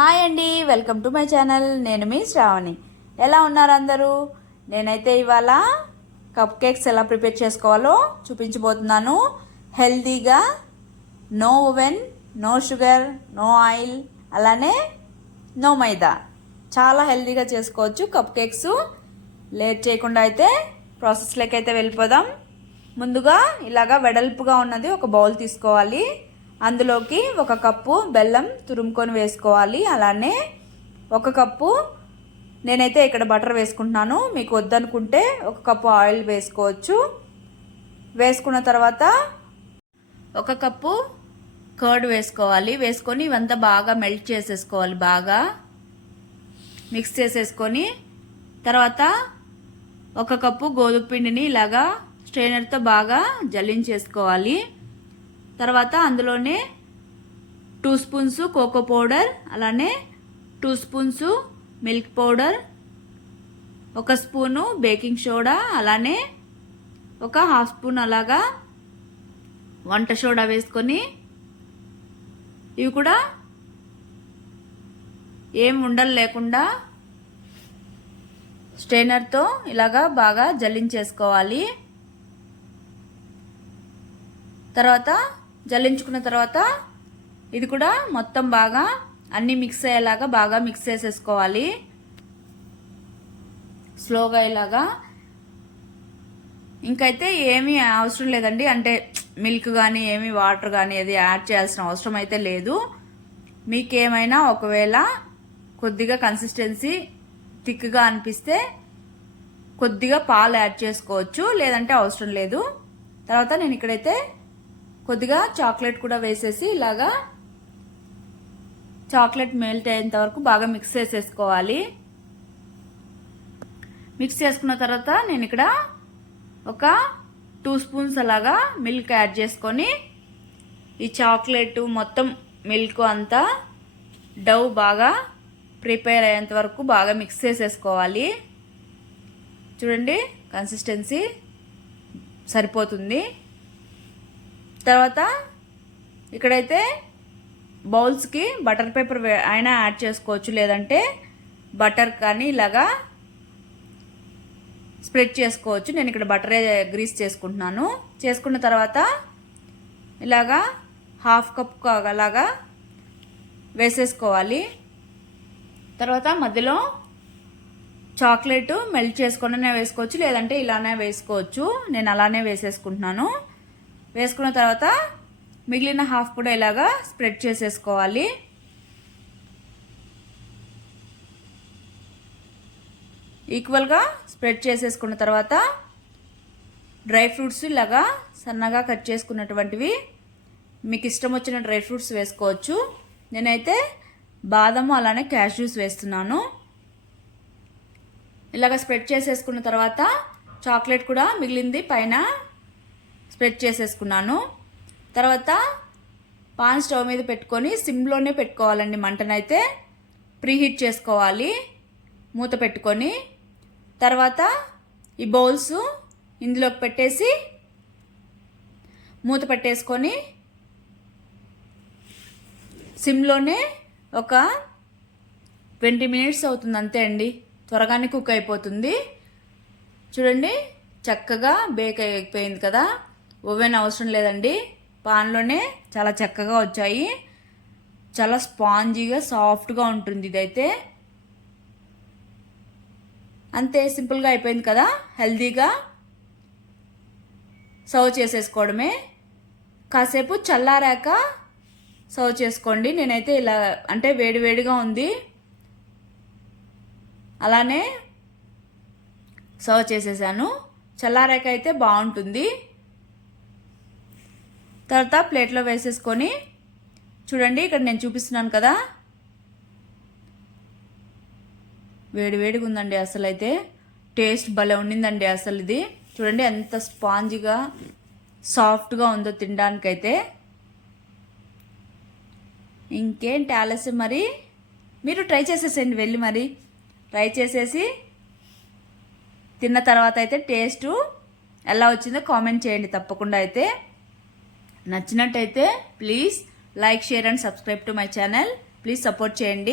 Hi అండి welcome to my channel. నేను మీ శ్రావణి. ఎలా ఉన్నారు అందరూ? నేనైతే ఇవాళ కప్ కేక్స్ ఎలా ప్రిపేర్ చేసుకోవాలో చూపించబోతున్నాను. హెల్తీగా no oven no sugar no oil అలానే నో మైదా. చాలా హెల్తీగా చేసుకోవచ్చు కప్ కేక్స్. లేట్ చేయకుండా అయితే ప్రాసెస్లోకి అయితే వెళ్ళిపోదాం. ముందుగా ఇలాగా వెడల్పుగా ఉన్నది ఒక బౌల్ తీసుకోవాలి. అందులోకి ఒక కప్పు బెల్లం తురుముకొని వేసుకోవాలి. అలానే ఒక కప్పు నేనైతే ఇక్కడ బటర్ వేసుకుంటున్నాను. మీకు వద్దనుకుంటే ఒక కప్పు ఆయిల్ వేసుకోవచ్చు. వేసుకున్న తర్వాత ఒక కప్పు కర్డ్ వేసుకోవాలి. వేసుకొని ఇవంతా బాగా మెల్ట్ చేసేసుకోవాలి బాగా. మిక్స్ చేసేసుకొని తర్వాత ఒక కప్పు గోధుమ పిండిని ఇలాగా స్ట్రైనర్తో బాగా జల్లించేసుకోవాలి. తర్వాత అందులోనే టూ స్పూన్స్ కోకో పౌడర్ అలానే టూ స్పూన్స్ మిల్క్ పౌడర్ ఒక స్పూను బేకింగ్ సోడా అలానే ఒక హాఫ్ స్పూన్ అలాగా వంట సోడా వేసుకొని ఇవి కూడా ఏం ఉండలు లేకుండా స్ట్రైనర్తో ఇలాగా బాగా జల్లించేసుకోవాలి. తర్వాత జల్లించుకున్న తర్వాత ఇది కూడా మొత్తం బాగా అన్నీ మిక్స్ అయ్యేలాగా బాగా మిక్స్ చేసేసుకోవాలి. స్లోగా ఇలాగా ఇంకైతే ఏమీ అవసరం లేదండి. అంటే మిల్క్ కానీ ఏమీ వాటర్ కానీ అది యాడ్ చేయాల్సిన అవసరం అయితే లేదు. మీకేమైనా ఒకవేళ కొద్దిగా కన్సిస్టెన్సీ థిక్గా అనిపిస్తే కొద్దిగా పాలు యాడ్ చేసుకోవచ్చు. లేదంటే అవసరం లేదు. తర్వాత నేను ఇక్కడైతే కొద్దిగా చాక్లెట్ కూడా వేసేసి ఇలాగా చాక్లెట్ మెల్ట్ అయ్యేంత వరకు బాగా మిక్స్ చేసేసుకోవాలి. మిక్స్ చేసుకున్న తర్వాత నేను ఇక్కడ ఒక టూ స్పూన్స్ అలాగా మిల్క్ యాడ్ చేసుకొని ఈ చాక్లెట్ మొత్తం మిల్క్ అంతా డవ్ బాగా ప్రిపేర్ అయ్యేంత వరకు బాగా మిక్స్ చేసేసుకోవాలి. చూడండి కన్సిస్టెన్సీ సరిపోతుంది. తర్వాత ఇక్కడైతే బౌల్స్కి బటర్ పేపర్ అయినా యాడ్ చేసుకోవచ్చు లేదంటే బటర్ కానీ ఇలాగా స్ప్రెడ్ చేసుకోవచ్చు. నేను ఇక్కడ బటరే గ్రీస్ చేసుకుంటున్నాను. చేసుకున్న తర్వాత ఇలాగా హాఫ్ కప్ అలాగా వేసేసుకోవాలి. తర్వాత మధ్యలో చాక్లెట్ మెల్ట్ చేసుకునే వేసుకోవచ్చు లేదంటే ఇలానే వేసుకోవచ్చు. నేను అలానే వేసేసుకుంటున్నాను. వేసుకున్న తర్వాత మిగిలిన హాఫ్ కూడా ఇలాగా స్ప్రెడ్ చేసేసుకోవాలి. ఈక్వల్గా స్ప్రెడ్ చేసేసుకున్న తర్వాత డ్రై ఫ్రూట్స్ ఇలాగా సన్నగా కట్ చేసుకున్నటువంటివి. మీకు ఇష్టం వచ్చిన డ్రై ఫ్రూట్స్ వేసుకోవచ్చు. నేనైతే బాదము అలానే క్యాష్యూస్ వేస్తున్నాను. ఇలాగ స్ప్రెడ్ చేసేసుకున్న తర్వాత చాక్లెట్ కూడా మిగిలింది. పైన స్ప్రెడ్ చేసేసుకున్నాను. తర్వాత పాన్ స్టవ్ మీద పెట్టుకొని సిమ్లోనే పెట్టుకోవాలండి మంటనైతే. ప్రీహీట్ చేసుకోవాలి. మూత పెట్టుకొని. తర్వాత ఈ బౌల్స్ ఇందులోకి పెట్టేసి మూత పెట్టేసుకొని సిమ్లోనే ఒక ట్వంటీ మినిట్స్ అవుతుంది అంతే అండి. త్వరగానే కుక్ అయిపోతుంది. చూడండి చక్కగా బేక్ అయిపోయింది కదా. ఓవెన్ అవసరం లేదండి. పాన్లోనే చాలా చక్కగా వచ్చాయి. చాలా స్పాంజీగా సాఫ్ట్గా ఉంటుంది ఇదైతే. అంతే సింపుల్గా అయిపోయింది కదా? హెల్దీగా సర్వ్ చేసేసుకోవడమే. కాసేపు చల్లారాక సర్వ్ చేసుకోండి. నేనైతే ఇలా అంటే వేడివేడిగా ఉంది. అలానే సర్వ్ చేసేసాను. చల్లారాక అయితే బాగుంటుంది. తర్వాత ప్లేట్లో వేసేసుకొని చూడండి ఇక్కడ నేను చూపిస్తున్నాను కదా. వేడి వేడిగా ఉందండి అసలు అయితే టేస్ట్ భలే ఉండిందండి అసలు ఇది చూడండి ఎంత స్పాంజిగా సాఫ్ట్గా ఉందో తినడానికైతే. ఇంకేంటి ఆలస్యం మరి? మీరు ట్రై చేసేసేయండి వెళ్ళి మరి. ట్రై చేసేసి తిన్న తర్వాత అయితే టేస్ట్ ఎలా వచ్చిందో కామెంట్ చేయండి తప్పకుండా అయితే. నచ్చినట్టయితే please like share and subscribe to my channel. Please support చేయండి.